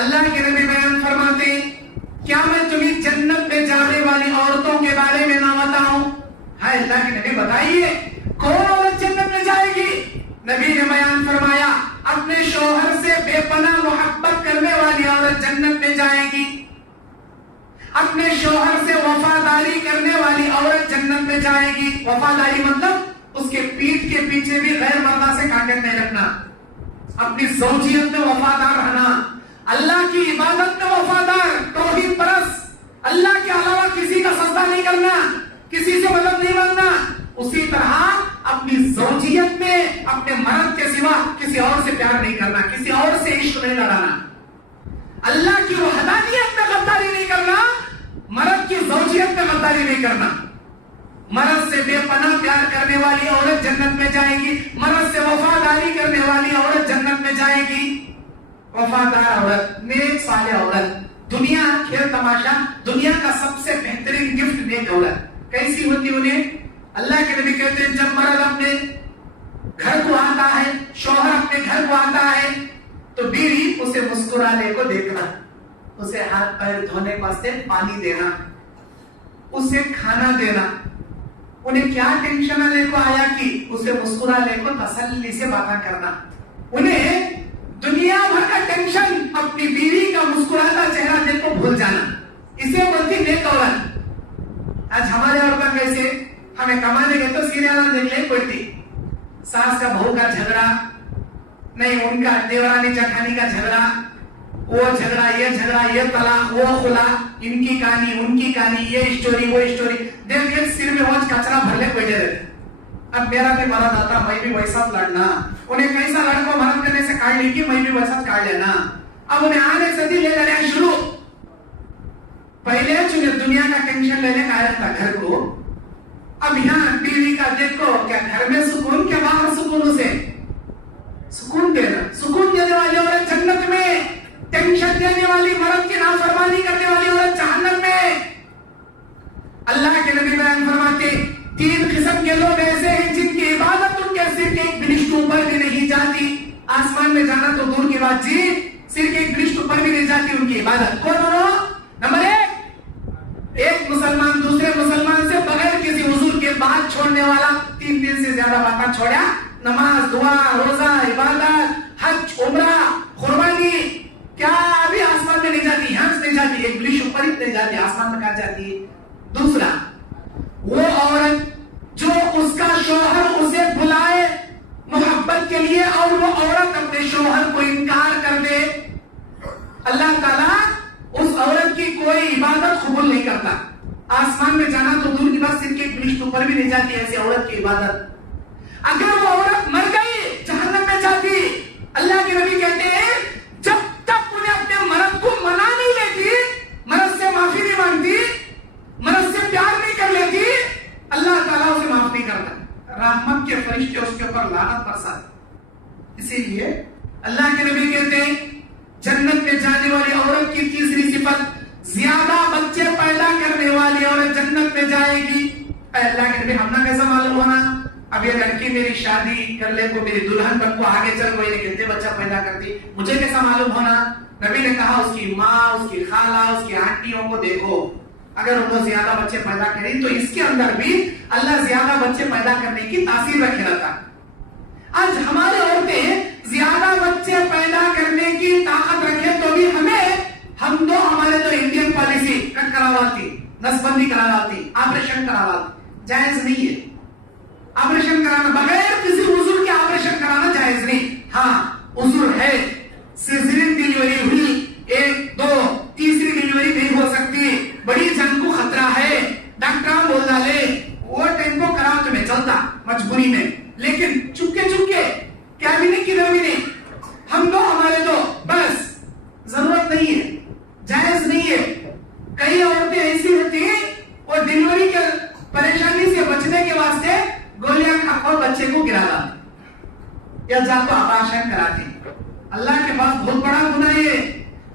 अल्लाह के नबी बयान फरमाते, क्या मैं तुम्हें जन्नत में जाने वाली औरतों के बारे में ना बताऊं? हाय अल्लाह के नबी बताइए, कौन औरत जन्नत में जाएगी? नबी ने बयान फरमाया, अपने शौहर से बेपनाह मोहब्बत करने वाली औरत जन्नत में जाएगी। अपने शौहर से वफादारी करने वाली औरत जन्नत में जाएगी। वफादारी मतलब उसके पीठ के पीछे भी गैर मर्दा से कांटेक्ट नहीं रखना, अपनी ज़ौजियत में वफादार रहना, अल्लाह की इबादत में वफादार, तौहीद परस, अल्लाह के अलावा किसी का सजदा नहीं करना, किसी से मदद नहीं मांगना। उसी तरह अपनी ज़ौजियत में अपने मर्द के सिवा किसी और से प्यार नहीं करना, किसी और से इश्क नहीं लड़ाना, अल्लाह की वहदानियत में गद्दारी नहीं करना, मर्द की ज़ौजियत में गद्दारी नहीं करना। मर्द से बेपनाह प्यार करने वाली औरत जन्नत में जाएगी। मर्द से वफादारी करने वाली औरत जन्नत में जाएगी। वफादार औरत, नेक साले औरत, दुनिया खेल तमाशा, दुनिया का सबसे बेहतरीन गिफ्ट नेक औरत। कैसी होती उन्हें? अल्लाह के नबी कहते हैं, जब मर्द अपने घर को आता है, शौहर अपने घर को आता है, तो बीवी उसे मुस्कुराने को देखना, उसे हाथ पैर धोने के वास्ते पानी देना, उसे खाना देना। उन्हें क्या टेंशन लेको आया कि उसे मुस्कुराने को तसल्ली से बातें करना। उन्हें दुनिया भर का टेंशन अपनी बीवी का मुस्कुराता चेहरा देखो भूल जाना, इसे बोलती नेक औरत। आज हमारे औरत कैसे, हमें कमाने गए तो सीरियल देखने पड़ती, सास का बहू का झगड़ा नहीं, उनका देवरानी जठानी का झगड़ा, वो झगड़ा, ये तलाक, वो खुला, इनकी कहानी, उनकी कहानी, ये स्टोरी, वो स्टोरी, देख सिर में रोज कचरा भरले बैठे रहते। अब मेरा भी मर्द आता, मैं भी वैसा लड़ना, उन्हें कैसा लड़को मर्द करने से काट ली कि मैं भी वैसा काट लेना। अब उन्हें आने सदी ले लेना शुरू। पहले चुने दुनिया का टेंशन लेने का आया था घर को, अब यहाँ बीवी का देखो, क्या घर में सुकून, क्या बाहर सुकून? उसे सुकून देना, सुकून देने वाली औरत जन्नत में, टेंशन देने वाली मर्द की नाफरमानी करने वाली औरत जहन्नम में। अल्लाह के नबी बयान फरमाते, 3 किस्म के लोग ऐसे हैं जिनकी इबादत उनके सिर के एक बिलिश्त ऊपर भी नहीं जाती। आसमान में जाना तो दूर की बात जी, सिर के एक बिलिश्त ऊपर भी नहीं जाती उनकी इबादत। कौन हो? नंबर 1, मुसलमान दूसरे मुसलमान से बगैर किसी हुजूर के बात छोड़ने वाला। 3 दिन से ज्यादा बातें छोड़ा, नमाज, दुआ, रोजा, इबादत, हज, उम्रा, कुर्बानी, क्या अभी आसमान में नहीं जाती, यहाँ से नहीं जाती, एक बिलिश ऊपर ही नहीं जाती, आसमान में कहाँ जाती है? दूसरा, वो औरत जो उसका शौहर उसे बुलाए मोहब्बत के लिए और वो औरत अपने शौहर को इनकार कर दे, अल्लाह ताला उस औरत की कोई इबादत कबूल नहीं करता। आसमान में जाना तो दूर की बात, सिर के बिलिश्त ऊपर भी नहीं जाती ऐसी औरत की इबादत। अगर वो औरत मर गई जहन्नम में जाती। अल्लाह के नबी कहते हैं, जब तक उन्हें अपने मर्द को मना नहीं लेती, मर्द से माफी नहीं मांगती, मर्द से प्यार नहीं कर लेती, अल्लाह ताला उसे माफ नहीं करता, रहमत के फरिश्ते उसके ऊपर लानत बरसाते। इसीलिए अल्लाह के नबी कहते हैं, जन्नत में जाने वाली औरत की तीसरी सिफत, ज्यादा बच्चे पैदा करने वाली औरत जन्नत में जाएगी। अल्लाह के नबी, हमने कैसा मालूम होना? अब ये लड़की मेरी शादी कर ले को मेरी दुल्हन बन को आगे चल कोई कितने बच्चा पैदा करती, मुझे कैसा मालूम होना? नबी ने कहा, उसकी माँ, उसकी खाला, उसकी आंटियों को देखो, अगर उनको ज्यादा बच्चे पैदा करें तो इसके अंदर भी अल्लाह ज्यादा बच्चे पैदा करने की तासीर रखे रहता। आज हमारे औरतें ज्यादा बच्चे पैदा करने की ताकत रखे तो भी हमारे तो इंडियन पॉलिसी कट करावाती, नसबंदी करावाती, ऑपरेशन करावाती, जायज नहीं है। ऑपरेशन कराना बगैर किसी उज़ुर के ऑपरेशन कराना जायज नहीं। हाँ, उज़ुर है, सिज़ेरियन डिलीवरी हुई, 1, 2, तीसरी डिलीवरी नहीं हो सकती, बड़ी जान को खतरा है, डॉक्टर बोल डाले, वो टाइम को कराओ तो मैं चलता मजबूरी में, लेकिन चुपके क्या भी नहीं, किधर भी नहीं, हम दो हमारे दो, बस जरूरत नहीं है, जायज नहीं है। कई औरतें ऐसी होती हैं, वो डिलीवरी के परेशानी से बचने के वास्ते गोलियां खाकर बच्चे को अबाशन कराती। अल्लाह के पास बहुत बड़ा गुनाह ये।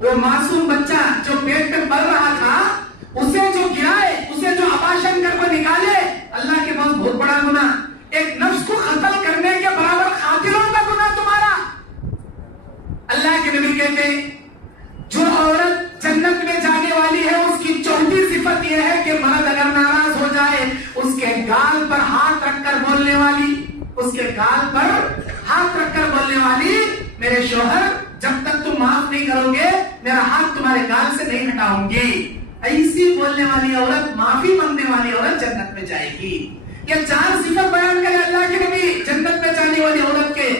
वो मासूम बच्चा जो पेट में पल रहा था, उसे जो गिराए, उसे जो अबाशन कर निकाले, अल्लाह के पास बहुत बड़ा गुनाह। एक नफ्स को कत्ल करने के बराबर कातिलों का गुनाह तुम्हारा। अल्लाह के नबी कहते जो औरत जन्नत में जाने वाली है उसकी चौथी सिफत यह है कि मर्द अगर नाराज हो जाए उसके गाल पर हाथ रखकर बोलने वाली, उसके गाल पर हाथ रखकर बोलने वाली, मेरे शोहर जब तक तुम माफ नहीं करोगे मेरा हाथ तुम्हारे गाल से नहीं हटाऊंगी। ऐसी बोलने वाली औरत, माफी मांगने वाली औरत जन्नत में जाएगी। ये 4 सिफत बयान करे अल्लाह के नबी जन्नत में जाने वाली औरत के।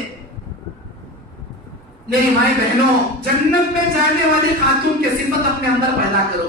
मेरी माई बहनों, जन्नत में जाने वाली खातून की सिफत अपने अंदर पैदा करो।